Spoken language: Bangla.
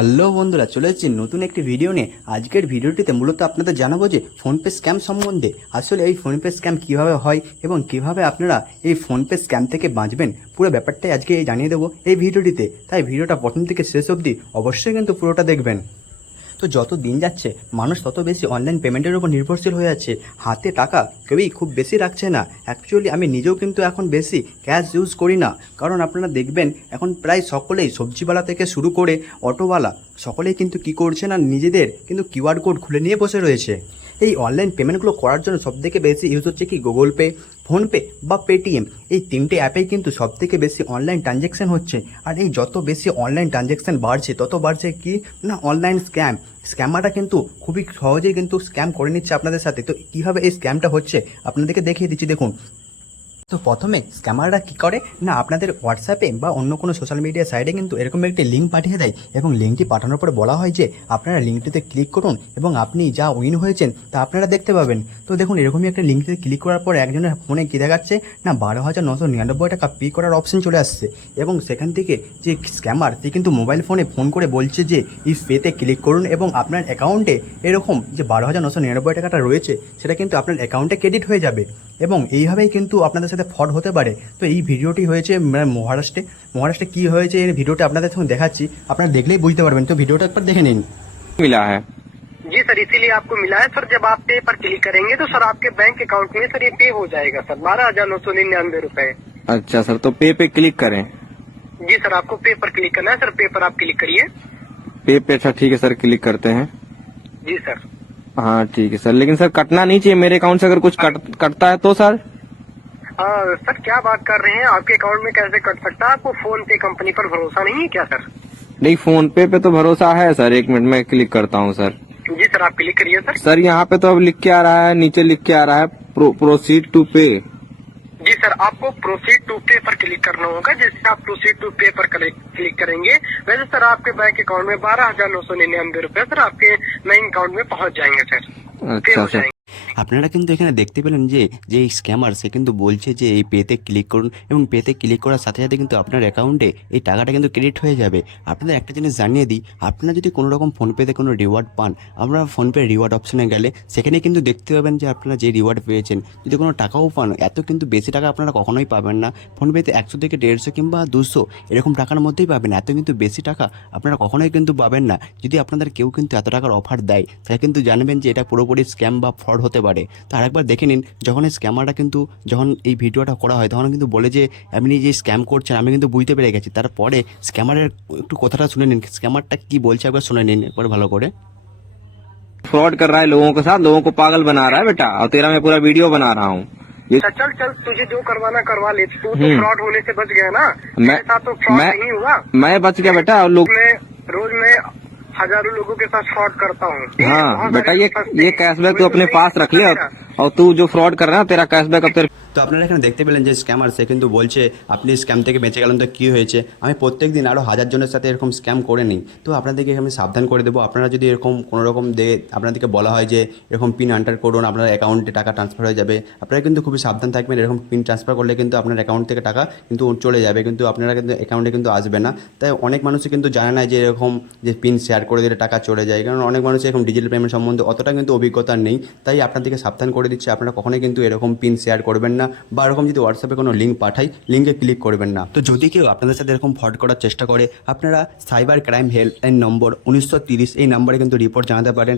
হ্যালো বন্ধুরা, চলে এসেছি নতুন একটি ভিডিও নিয়ে। আজকের ভিডিওটিতে মূলত আপনাদের জানাব যে ফোনপে স্ক্যাম সম্বন্ধে আসলে এই ফোনপে স্ক্যাম কীভাবে হয় এবং কীভাবে আপনারা এই ফোনপে স্ক্যাম থেকে বাঁচবেন, পুরো ব্যাপারটাই আজকে জানিয়ে দেবো এই ভিডিওটিতে তাই ভিডিওটা প্রথম থেকে শেষ অবধি অবশ্যই কিন্তু পুরোটা দেখবেন। তো যত দিন যাচ্ছে, মানুষ তত বেশি অনলাইন পেমেন্টের উপর নির্ভরশীল হয়ে যাচ্ছে হাতে টাকা কেউই খুব বেশি রাখছে না। অ্যাকচুয়ালি আমি নিজেও কিন্তু এখন বেশি ক্যাশ ইউজ করি না। কারণ আপনারা দেখবেন, এখন প্রায় সকলেই সবজিওয়ালা থেকে শুরু করে অটোওয়ালা, সকলেই কিন্তু কি করছে না নিজেদের, কিন্তু কিউআর কোড খুলে নিয়ে বসে রয়েছে। এই অনলাইন পেমেন্টগুলো করার জন্য সবথেকে বেশি ইউজ হচ্ছে কি গুগল পে ফোনপে বা পেটিএম এই তিনটে অ্যাপেই কিন্তু সবথেকে বেশি অনলাইন ট্রানজ্যাকশান হচ্ছে। আর এই যত বেশি অনলাইন ট্রানজ্যাকশান বাড়ছে, তত বাড়ছে কি না অনলাইন স্ক্যাম স্ক্যামারটা কিন্তু খুবই সহজেই কিন্তু স্ক্যাম করে নিচ্ছে আপনাদের সাথে। তো কীভাবে এই স্ক্যামটা হচ্ছে? আপনাদেরকে দেখিয়ে দিচ্ছি। দেখুন তো প্রথমে স্ক্যামাররা কী করে? না, আপনাদের হোয়াটসঅ্যাপে বা অন্য কোনো সোশ্যাল মিডিয়া সাইটে কিন্তু এরকম একটি লিঙ্ক পাঠিয়ে দেয় এবং লিঙ্কটি পাঠানোর পরে বলা হয় যে, আপনারা লিঙ্কটিতে ক্লিক করুন এবং আপনি যা উইন হয়েছেন তা আপনারা দেখতে পাবেন। তো দেখুন, এরকমই একটা লিঙ্কটিতে ক্লিক করার পর একজনের ফোনে কী দেখাচ্ছে? না, বারো হাজার নশো নিরানব্বই টাকা পে করার অপশন চলে আসছে এবং সেখান থেকে যে স্ক্যামার সে কিন্তু মোবাইল ফোনে ফোন করে বলছে যে, এই পেতে ক্লিক করুন এবং আপনার অ্যাকাউন্টে এরকম যে বারো হাজার নশো নিরানব্বই টাকাটা রয়েছে, সেটা কিন্তু আপনার অ্যাকাউন্টে ক্রেডিট হয়ে যাবে। এবং এইভাবেই কিন্তু আপনাদের সাথে ফ্রড হতে পারে তো এই ভিডিওটি হয়েছে মানে মহারাষ্ট্রে মহারাষ্ট্রে কী হয়েছে এই ভিডিওটা আপনাদের সঙ্গে দেখাচ্ছি আপনারা দেখলেই বুঝতে পারবেন তো ভিডিওটা একবার দেখে নিন मिला है जी सर इसीलिए आपको मिला है सर जब आप पे पर क्लिक करेंगे तो सर आपके बैंक अकाउंट में सर ये पे हो जाएगा सर बारह हजार नौ सौ निन्यानवे रूपए अच्छा सर तो पे पे क्लिक करें जी सर आपको पे पर क्लिक करना है सर पे पर आप क्लिक करिए पे पे अच्छा ठीक है सर क्लिक करते हैं जी सर हाँ ठीक है सर। लेकिन सर कटना नहीं चाहिए मेरे अकाउंट से अगर कुछ कट, कटता है तो सर? आ, सर क्या बात कर रहे हैं? आपके अकाउंट में कैसे कट सकता है? आपको फ़ोन पे कंपनी पर भरोसा नहीं है क्या सर? नहीं फ़ोन पे पे तो भरोसा है सर। एक मिनट में क्लिक करता हूँ सर। जी सर आप क्लिक करिए सर। सर यहाँ पे तो अब लिख के आ रहा है नीचे लिख के आ रहा है pro, proceed to pay sir आपको प्रोसीड टू पे पर क्लिक करना होगा जिससे आप प्रोसीड टू पे पर क्लिक करेंगे वैसे सर आपके बैंक अकाउंट में बारह हज़ार नौ सौ निन्यानवे रूपए सर आपके बैंक अकाउंट में पहुँच जाएँगे सर। अच्छा, पे अच्छा। हो जाएँगे। আপনারা কিন্তু এখানে দেখতে পেলেন যে যে স্ক্যামার সে কিন্তু বলছে যে, এই পেতে ক্লিক করুন এবং পেতে ক্লিক করার সাথে সাথে কিন্তু আপনার অ্যাকাউন্টে এই টাকাটা কিন্তু ক্রেডিট হয়ে যাবে। আপনাদের একটা জিনিস জানিয়ে দিই, আপনারা যদি কোনো রকম ফোনপেতে কোনো রিওয়ার্ড পান আপনারা ফোনপে রিওয়ার্ড অপশনে গেলে সেখানে কিন্তু দেখতে পাবেন যে, আপনারা যে রিওয়ার্ড পেয়েছেন, যদি কোনো টাকাও পান, এত কিন্তু বেশি টাকা আপনারা কখনোই পাবেন না। ফোনপেতে একশো থেকে দেড়শো কিংবা দুশো এরকম টাকার মধ্যেই পাবেন, এত কিন্তু বেশি টাকা আপনারা কখনোই কিন্তু পাবেন না। যদি আপনাদের কেউ কিন্তু এত টাকার অফার দেয় তাহলে কিন্তু জানবেন যে, এটা পুরোপুরি স্ক্যাম বা ফ্রড হতে পারে। তো আরেকবার দেখে নিন যখন এই স্ক্যামারটা কিন্তু যখন এই ভিডিওটা করা হয় তখন কিন্তু বলে যে আপনি যে স্ক্যাম করছেন আমি কিন্তু বুঝতে পেরে গেছি তারপরে স্ক্যামারের একটু কথাটা শুনে নিন স্ক্যামারটা কি বলছে একবার শুনে নিন একবার ভালো করে फ्रॉड कर रहा है लोगों के साथ लोगों को पागल बना रहा है बेटा और तेरा मैं पूरा वीडियो बना रहा हूँ ये अच्छा चल चल तुझे जो करवाना करवा ले तू तो हम्म। फ्रॉड होने से बच गया ना मैं- मेरे साथ तो फ्रॉड मैं- नहीं हुआ मैं बच गया बेटा और लोग मैं रोज मैं हज़ारों लोगों के साथ फ्रॉड करता हूँ। हाँ बेटा ये ये कैशबैक तो अपने पास रख ले और, और तू जो फ्रॉड कर रहा है तेरा कैशबैक अब तेरे তো আপনারা এখানে দেখতে পেলেন যে স্ক্যামার সে কিন্তু বলছে আপনি স্ক্যাম থেকে বেঁচে গেলেন তো কী হয়েছে আমি প্রত্যেক দিন আরও হাজার জনের সাথে এরকম স্ক্যাম করে নিই তো আপনাদেরকে আমি সাবধান করে দেবো আপনারা যদি এরকম কোনো রকম দে আপনাদেরকে বলা হয় যে এরকম পিন এন্টার করুন আপনার অ্যাকাউন্টে টাকা ট্রান্সফার হয়ে যাবে আপনারা কিন্তু খুবই সাবধান থাকবেন এরকম পিন ট্রান্সফার করলে কিন্তু আপনার অ্যাকাউন্ট থেকে টাকা কিন্তু চলে যাবে কিন্তু আপনারা কিন্তু অ্যাকাউন্টে কিন্তু আসবে না তাই অনেক মানুষই কিন্তু জানে না যে এরকম যে পিন শেয়ার করে দিলে টাকা চলে যায় কারণ অনেক মানুষ এরকম ডিজিটাল পেমেন্ট সম্বন্ধে অতটা কিন্তু অভিজ্ঞতা নেই তাই আপনাদেরকে সাবধান করে দিচ্ছে, আপনারা কখনোই কিন্তু এরকম পিন শেয়ার করবেন না বা এরকম যদি হোয়াটসঅ্যাপে কোনো লিঙ্ক পাঠাই লিঙ্কে ক্লিক করবেন না। তো যদি কেউ আপনাদের সাথে এরকম ফ্রড করার চেষ্টা করে, আপনারা সাইবার ক্রাইম হেল্পলাইন নম্বর উনিশশো এই নম্বরে কিন্তু রিপোর্ট জানাতে পারেন।